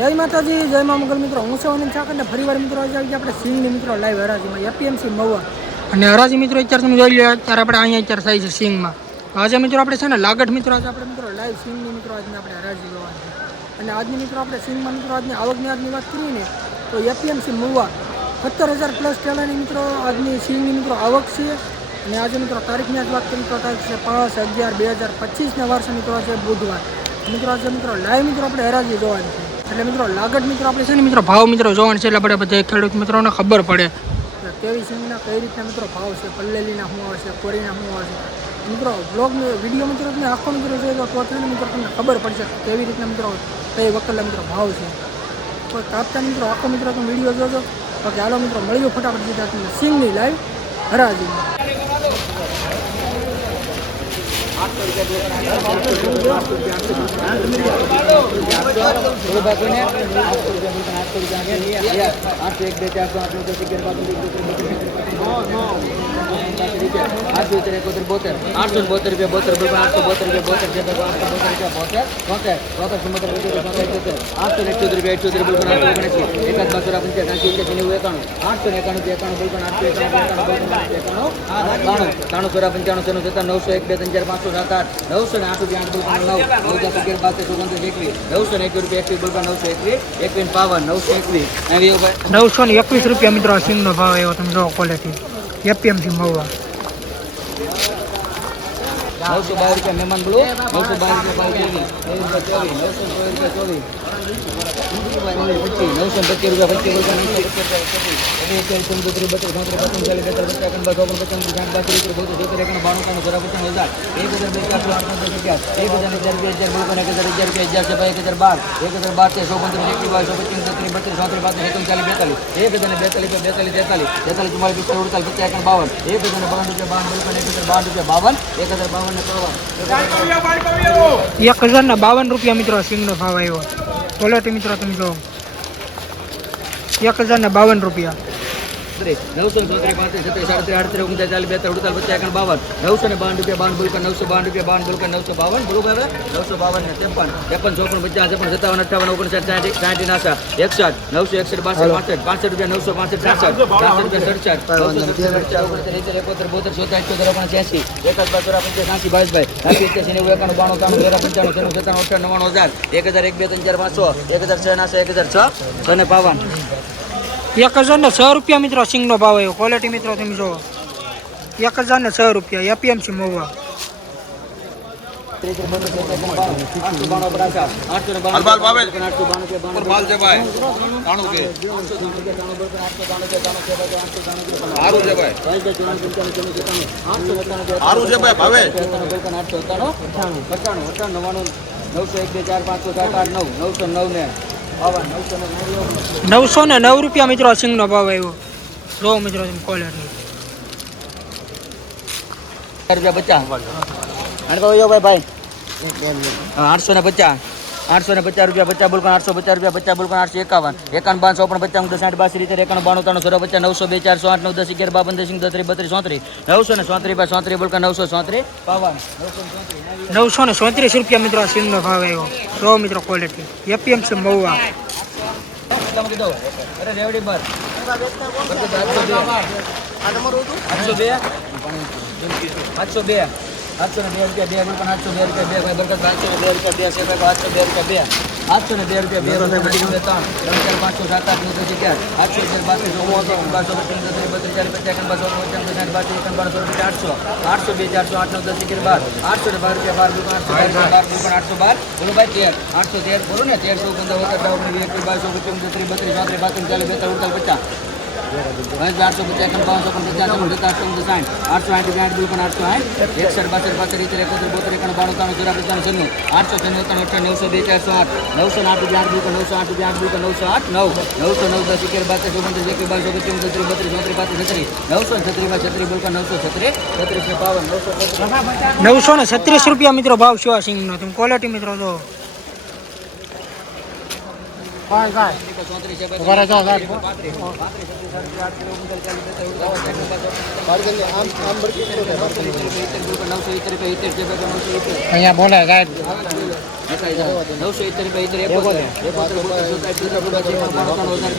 જય માતાજી, જય મા મંગલ મિત્રો. હું છું અનિલ ઠાકર ને ફરીવાર મિત્રો આજે આવી આપણે સિંગની મિત્રો લાઈવ હરાજીમાં, એપીએમસી મહુવા. અને હરાજી મિત્રો અત્યારે તમે જોઈ લો અત્યારે આપણે અહીંયા અત્યારે થાય છે સિંગમાં આજે મિત્રો આપણે છે ને લાગઠ મિત્રો, આજે આપણે મિત્રો લાઈવ સિંગની મિત્રો આજને આપણે હરાજી જોવાની છે. અને આજની મિત્રો આપણે સિંગમાં મિત્રો આજની આવકની આજની વાત કરીએ ને, તો એપીએમસી મહુવા. સત્તર હજાર પ્લસ પહેલાંની મિત્રો આજની સિંગની મિત્રો આવક છે. અને આજે મિત્રો તારીખની આજ વાત કરીએ તો તારીખ છે પાંચ અગિયાર બે હજાર પચીસના વર્ષે મિત્રો આજે બુધવાર. મિત્રો આજે મિત્રો લાઈવ મિત્રો આપણે હરાજી જોવાની છે. એટલે મિત્રો લાગત મિત્રો આપણે છે ને મિત્રો, ભાવ મિત્રો જોવાનું છે, એટલે આપણે બધા ખેડૂત મિત્રોને ખબર પડે. એટલે કેવી સિંગના, કઈ રીતના મિત્રો ભાવ છે, પલ્લેલીના શું આવશે કોરીના શું આવશે મિત્રો બ્લોગ વીડિયો મિત્રો તમે આખો મિત્રો જોઈએ તો છે મિત્રો તમને ખબર પડશે કેવી રીતના મિત્રો કઈ વકલના મિત્રો ભાવ છે. કોઈ કાપતા મિત્રો આખો મિત્રો તમે વીડિયો જોજો. બાકી હાલો મિત્રો મળ્યો ફટાફટ સીધા તમને સિંગની લાઈવ હરાજી આઠસો એક બે ચારસો આઠ નવ દસ અગિયાર બાર આઠસો એકોતેર એકોતેર બોતેર આઠસો બોતેર રૂપિયા બોતેર રૂપિયા આઠસો બોતેર રૂપિયા બોતેર છે આઠસો બોતેર રૂપિયા બોતેર ચોતેર ચોતેર ચુમ્મોતેર પંચોતેર ચોતેર એકોતેર આઠસો ને એકોતેર રૂપિયા એકોતેર બોલકો આઠસો ઓગણસી એકાદ બાસો પંચાયત આઠસો એકાસી નેવું એકાણું આઠસો ને એકાણું એકાણું બોલકો આઠસો એકાણું એકાણું બોલકો આઠસો એકાણું બાણું ત્રાણું સોરા પંચાણું છન્નું સત્તર નવસો એક બે ત્રણ ચાર પાંચસો સાત આઠ નવસો ને આઠ રૂપિયા આઠ બોલકો નવ. નવ અગિયાર બાસઠ ઓગણત્રીસ એકવીસ. નવસો ને એકવીસ રૂપિયા એકવીસ બોલકો નવસો એકવીસ. એકવીસ પાવન નવસો એકવીસ. નવસો ને એકવીસ રૂપિયા મિત્રો સિંગનો ભાવ આવ્યો તમે જો ક્વોલિટી એપીએમસી મહુવા. નવસો બાર રૂપિયા મહેમાન બોલો. નવસો બાર રૂપિયા બાર ચોવીસ રૂપિયા ચોવીસ. નવસો ચોવીસ રૂપિયા પચીસ બત્રીસ પચીસ રૂપિયા પચાસ એક હજાર ને બાવન ને રૂપિયા મિત્રો સિંગનો ભાવ આવ્યો. ક્વોલિટી મિત્રો તમે જો એક હજાર ને બાવન રૂપિયા નવસો ચોત્રીસ પાંત્રીસ છત્રીસ સાડત્રીસ આડત્રીસ ઓગણચાલીસ ચાલીસ બેતાલીસ ઉડતાલીસ પચાસ એકાવન બાવન. નવસો ને બાવન રૂપિયા બાવન બોલકા નવસો બાવન રૂપિયા બાવન બોલકા નવસો બાવન. બરોબર નવસો બાવન ને ત્રેપન. ત્રેપન ચોપન પચાસ છપ્પન સત્તાવન અઠાવન ઓગણસાઠ સાઠ સાઠ નાસા એકસઠ નવસો એકસઠ બાસઠ પાસઠ પાસઠ રૂપિયા નવસો પાસઠ સાસઠ. સાસઠ રૂપિયા સડસઠ. નવસો સડસઠ ઓગણત્રીસ એકોતેર બોતેર ચોતેર અઠ્યોતેર એકાદ બાર ચોરા પંચાસ સાસી બાવીસભાઈ સાસી નેવું એકાણું બાણું ત્રાણું તેરા પંચાણું છન્નું સત્તાણું અઠાણું નવ્વાણું હજાર. એક હજાર એક બે ત્રણ ચાર પાંચસો એક હજાર છ નાસા એક હજાર છ. છ ને બાવન. એક હજાર ને છ રૂપિયા મિત્રો સિંગનો ભાવ આવ્યો. ક્વોલિટી મિત્રો તમે જો એક હજાર ને છ રૂપિયા એપીએમસી મોવા. નવસો એક બે ચાર પાંચસો સાત આઠ નવ નવસો નવ ને. નવસો ને નવ રૂપિયા મિત્રો સિંગનો ભાવ આવ્યો. જો મિત્રો ક્વોલિટી રૂપિયા પચાસ અને કહો ભાઈ ભાઈ આઠસો ને પચાસ. આઠસો ને પચાસ રૂપિયા પચાસ બોલકાન આઠસો પચાસ રૂપિયા પચાસ બોલકાન આઠસો એકાવન. એકાવન પાંચસો પણ પચાસ દસ આઠ બાસી રીતે એકાણું બાણું ત્રણ સો પચાસ નવસો બે ચારસો આઠ નવ દસ અગિયાર બાવન દસ દત્રીસ બત્રીસ ચોત્રીસ. નવસો ને ચોત્રીસ બાય ચોત્રીસ બોલકાન નવસો ચોત્રીસ. બાવન. નવસો નવસો ને ચોત્રીસ રૂપિયા મિત્રો સિંગનો ભાવ આવ્યો. સો મિત્રો ક્વોલિટી એપીએમસી મહુવા. અરે રેવડી પર આઠસો બે. આઠસો બે. આઠસો ને બે રૂપિયા બે રૂપિયા આઠસો બે રૂપિયા બે ભાઈ બરકત આઠસો બે રૂપિયા બે છે ભાઈ આઠસો બે રૂપિયા બે. આઠસો ને બે રૂપિયા બે રૂપિયા ત્રણ. ત્રણ ચાર પાંચસો સાત, આઠ, નવ, દસ, અગિયાર. આઠસો અગિયાર બાવીસ હતો બારસો પચીસ ત્રીસ, બત્રીસ ચાર પચાસ બારસો પચાસ સાઠ બાર એકાવન બારસો રૂપિયા આઠસો. આઠસો બે, ચારસો, આઠ, નવ, દસ અગિયાર બાર. આઠસો ને બાર રૂપિયા બાર દુકાન આઠસો, બાર દુકાન આઠસો, બાર. બોલો ભાઈ, તેર. આઠસો તેર બોલો ને તેરસો પંદર વખત બારસો પચીસ ત્રીસ બત્રીસ, ચોત્રીસ પાંત્રીસ ચાલીસ, બેતાલીસ, ઉડતાલીસ, પચાસ. આઠસો પચાસ પણ પચાસ છપ્પન સત્તર આઠસો આઠ આઠ બિલકુલ આઠસો આઠ એકસઠ બાસઠ પાસઠ ઇતેર એકોતેર બોતેર એકાણું બાણું ત્રાણું ચોરા પંચાણું છન્નું આઠસો ત્રણ અઠાણ નવસો બે ચારસો આઠ નવસો આઠ રૂપિયા આઠ બિલકુલ નવસો આઠ રૂપિયા આઠ બિલકુલ નવસો આઠ નવ નવસો નવ દસ અગિયાર બાસઠ ઓગણત્રીસ એકવીસ બાવીસ ઓગણત્રીસ ત્રીસ બત્રીસ ચોત્રીસ પાંત્રીસ છત્રીસ નવસો છત્રીસ છત્રીસ બિલકુલ નવસો છત્રીસ છત્રીસ ને છત્રીસ રૂપિયા મિત્રો ભાવ શિવા સિંગનો તમે ક્વોલિટી મિત્રો જો ચોત્રીસ છે અહીંયા બોલે સાહેબ નવસો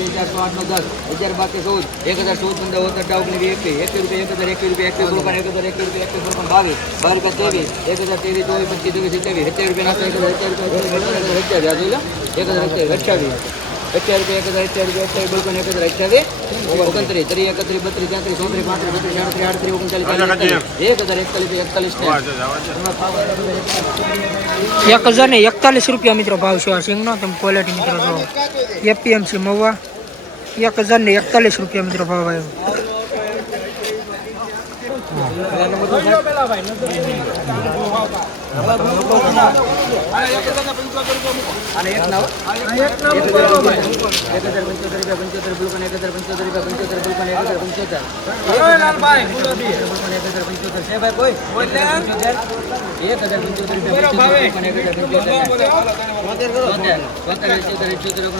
રૂપિયા બાણું ત્રણ હજાર બાકી ચૌદ એક હજાર ચૌદ પંદર ઓતેર ડાઉક ને એકવી એકવી રૂપિયા એક હજાર એકવી રૂપિયા એકવી બોલપાન એક હજાર એકવી રૂપિયા બાવીસ બાર રૂપિયા એક હજાર ત્રેવીસ ચોવીસ પચીસ ચોવીસ સત્યાવીસ સત્યાવીસ રૂપિયા એક હજાર સત્યાવીસ રૂપિયા એક હજાર અઠ્યાવીસ અઠ્યાવીસ રૂપિયા અઠ્યાવીસ એક હજાર અઠ્યાવીસ ઓગણત્રીસ ત્રીસ એકત્રીસ બત્રીસ તેત્રીસ ચોત્રીસ પાંત્રીસ બત્રીસ આડત્રીસ આડત્રીસ ઓગણચાલીસ એક હજાર એકતાલીસ એકતાલીસ એક હજાર ને એકતાલીસ રૂપિયા મિત્રો ભાવ છે આ સિંગનો. તમે ક્વોલિટી મિત્રો જો એપીએમસી મવા એક હજાર ને એકતાલીસ રૂપિયા મિત્રો ભાવ આવ્યો.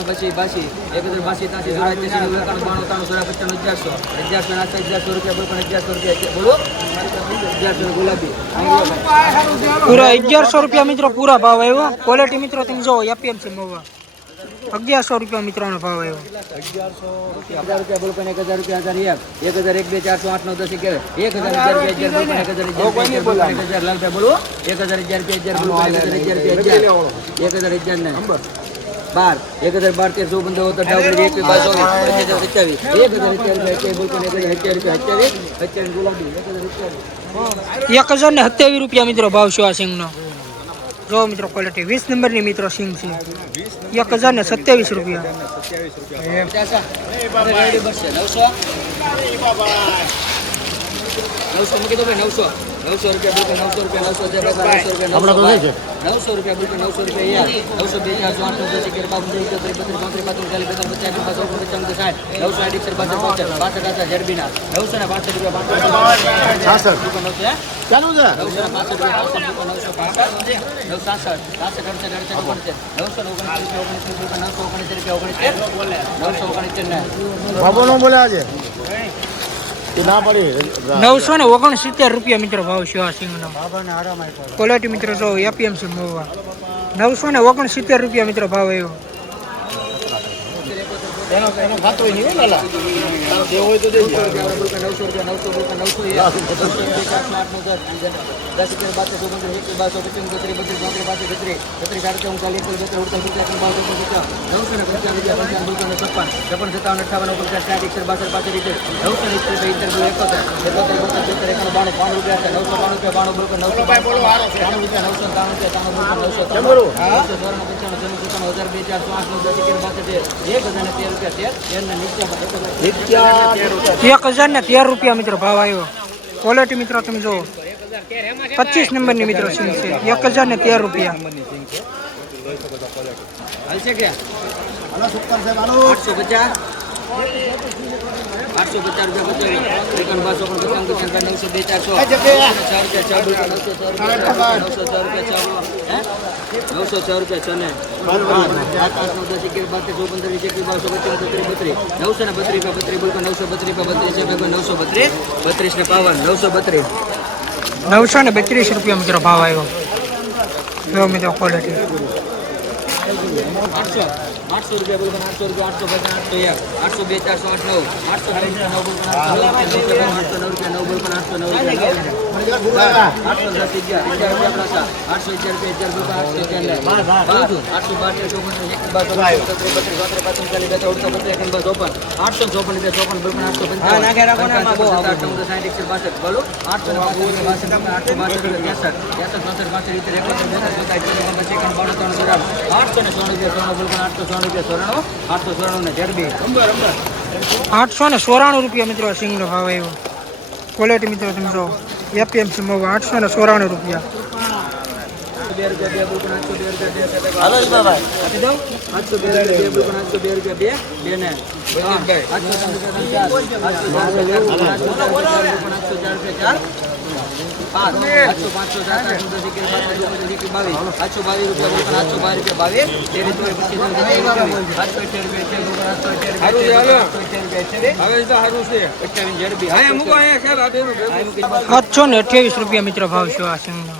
પછી બાસી એક હજાર બાસી ત્યાંસી બાણું ત્રાણું સોળા પચાસ અગિયારસો અગિયારસો અગિયારસો રૂપિયા બુલકન અગિયારસો રૂપિયા બોલો પૂરા અગિયારસો રૂપિયા મિત્રો પૂરા ભાવ આવ્યો. ક્વોલિટી મિત્રો તમે જો એપીએમસી મોવા અગિયારસો રૂપિયા મિત્રોનો ભાવ આવ્યો. હજાર રૂપિયા બોલપન એક હજાર રૂપિયા હજાર એક. એક હજાર એક બે ચારસો આઠ નવ દસ અગિયાર એક. હજાર અગિયાર બે હજાર રૂપિયા એક હજાર એક હજાર હજાર લાલભાઈ બોલો. એક હજાર અગિયાર બે હજાર બોલપન એક હજાર બે હજાર એક હજાર. અગિયાર ને. બાર. એક હજાર બાર તેર ચૌદ પંદર ઓતર ડાબરી એક બાર ચોવીસ. પચીસ હજાર સત્યાવીસ. એક હજાર અગિયાર બે એક હજાર રૂપિયા ગુલાબી એક હજાર એક ને સત્યાવીસ રૂપિયા મિત્રો ભાવ છે આ સિંગનો. જો મિત્રો ક્વોલિટી વીસ નંબરની મિત્રો સિંગ છે. એક હજાર ને સત્યાવીસ રૂપિયા. સત્યાવીસ છે નવસો નવસો મૂકી દો ભાઈ નવસો. નવસો રૂપિયા નવસો રૂપિયા નવસો હજાર નવસો રૂપિયા નવસો રૂપિયા બુકે નવસો રૂપિયા નવસો બે ચાર સો આઠ નવ દસ અગિયાર બાર પંદર એકત્રીસ બત્રીસ પાંત્રીસ ચાલીસ બેતાલીસ પચાસ પચાસ સો પચાસ સાઠ નવસો આઠ એકસઠ બાસઠ બાસઠ બાસઠ હાજર જડબીના નવસો ને રૂપિયા નવસો ચાલુ છે? નવસો ને બાસઠ રૂપિયા નવસો બાસઠ નવ સાસઠ. સાસઠ અડસઠ અડસઠ ઓગણસિત્તેર. નવસો ને ઓગણસિત્તેર ઓગણસિત્તેર રૂપિયા નવસો ઓગણસિત્તેર રૂપિયા ઓગણસિત્તેર. નવસો ઓગણસિત્તેર ને બોલે આજે. ના પડી. નવસો ને ઓગણસિત્તેર રૂપિયા મિત્રો ભાવ છે આ સિંગનો. ક્વોલિટી મિત્રો જો એપીએમસી મહુવા નવસો ને ઓગણસિત્તેર રૂપિયા મિત્રો ભાવ આવ્યો. એનો એનો ખાતો નહીં હોય લાલા. એ હોય તો દેજો નવસો રૂપિયા નવસો રૂપિયા નવસો દસ અગિયાર બાર તેર ઓગણત્રીસ એક બારસો પચીસ બત્રીસ બત્રીસ ચોત્રીસ પાંત્રીસ બત્રીસ બત્રીસ સાડત્રીસ ઓગણચાલીસ એકવીસ બત્રીસ ઉડતાલીસ પચાસ બાર સો પચાસ નવસો ને પંચાવન રૂપિયા પંચાવન દુકાન છપ્પન છપ્પન સત્તાવન અઠાવન ઓગણચાસ સાઠ એકસઠ બાસઠ પાસઠ રીતે નવસો ને ઇત્તેર બોલો એકોતેર એકોતેર બોતેર ચોતેર એકાણું બાણું બાણું રૂપિયા છે. નવસો બાણું રૂપિયા બાણું બોલો નવસો બાણું રૂપિયા નવસો ત્રાણું રૂપિયા ત્રાણું બોલો? નવસો ત્રણ નવસો ચોરાણું પંચાણું છન્નું સત્તાણું હજાર બે ચાર સો આઠ નવસો સિત્તેર બાસઠ તેર એક હજાર ને તેર એક હજાર ને તેર રૂપિયા મિત્રો ભાવ આવ્યો. ક્વોલિટી મિત્રો તમે જુઓ. પચીસ નંબરની મિત્રો સિંગ છે. એક હજાર ને તેર રૂપિયા. હાલશે કે આઠસો પચાસ આઠસો પચાસ રૂપિયા પચાસ એકન બારસો પણ પચાસ પચાસ નવસો બે ચારસો ચાર રૂપિયા ચાર રૂપિયા નવસો ચાર રૂપિયા નવસો ચાર રૂપિયા છ ને આઠ આઠ નવ દસ અગિયાર બાર તેર પંદર વીસ એકવીસ બારસો પચીસ બત્રીસ બત્રીસ. નવસો ને બત્રીસ રૂપિયા બત્રીસ બોલકો નવસો બત્રીસ રૂપિયા બત્રીસ છે નવસો બત્રીસ બત્રીસ ને પાવન નવસો બત્રીસ. નવસો ને બત્રીસ રૂપિયા મિત્રો ભાવ આવ્યો. જો મિત્રો ક્વોલિટી આઠસો આઠસો રૂપિયા બોલો આઠસો રૂપિયા, આઠસો પચાસ આઠસો એક. આઠસો બે, ચારસો આઠ, નવ. આઠસો નવ નવ બોલ આઠસો નવ રૂપિયા અગિયાર રૂપિયા પાછા આઠસો અગિયાર રૂપિયા આઠસો ચોપન બે ચોપન ચોપન આઠસો પંચાવન બાસઠ બોલો આઠસો બાસઠ આઠસો બાસઠ ત્રેસઠ ત્રેસઠ ચોસઠ રીતે બેસઠ ચોરાણું આઠસો ને સોળ રૂપિયા સોનું બોલ આઠસો સોળ સોરાણું આઠસો સોરાણું ને આઠસો ને સોરાણું રૂપિયા મિત્રો સિંગનો ભાવ આવ્યો. ક્વોલિટી મિત્રો તમે જો એપીએમસી મહુવા આઠસો ને સોરાણું રૂપિયા. આઠસો બે રૂપિયા બે આઠસો પાંચસો બાર તેર ચોવીસ એકવીસ બાવીસ આઠસો બાવીસ રૂપિયા આઠસો બાવીસ પચીસ રૂપિયા સાતસો અઠ્યાવીસ રૂપિયા મિત્રો ભાવ છે આ સિંગનો.